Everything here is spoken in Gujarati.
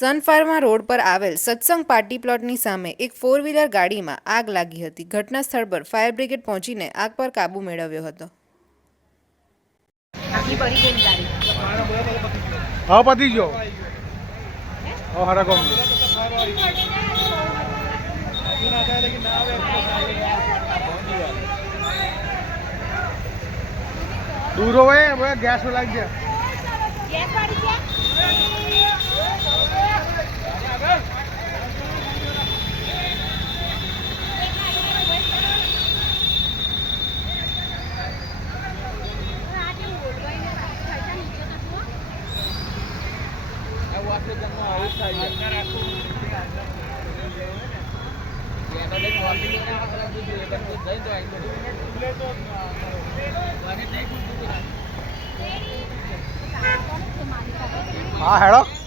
સનફાર્મા રોડ પર આવેલ સત્સંગ પાર્ટી પ્લોટની સામે એક 4 વ્હીલર ગાડીમાં આગ લાગી હતી. ઘટના સ્થળ પર ફાયર બ્રિગેડ પહોંચીને આગ પર કાબૂ મેળવ્યો હતો. પતી ગયો હરા કોમ દૂર હોય ગેસ લાગી ગયા. हाँ हेलो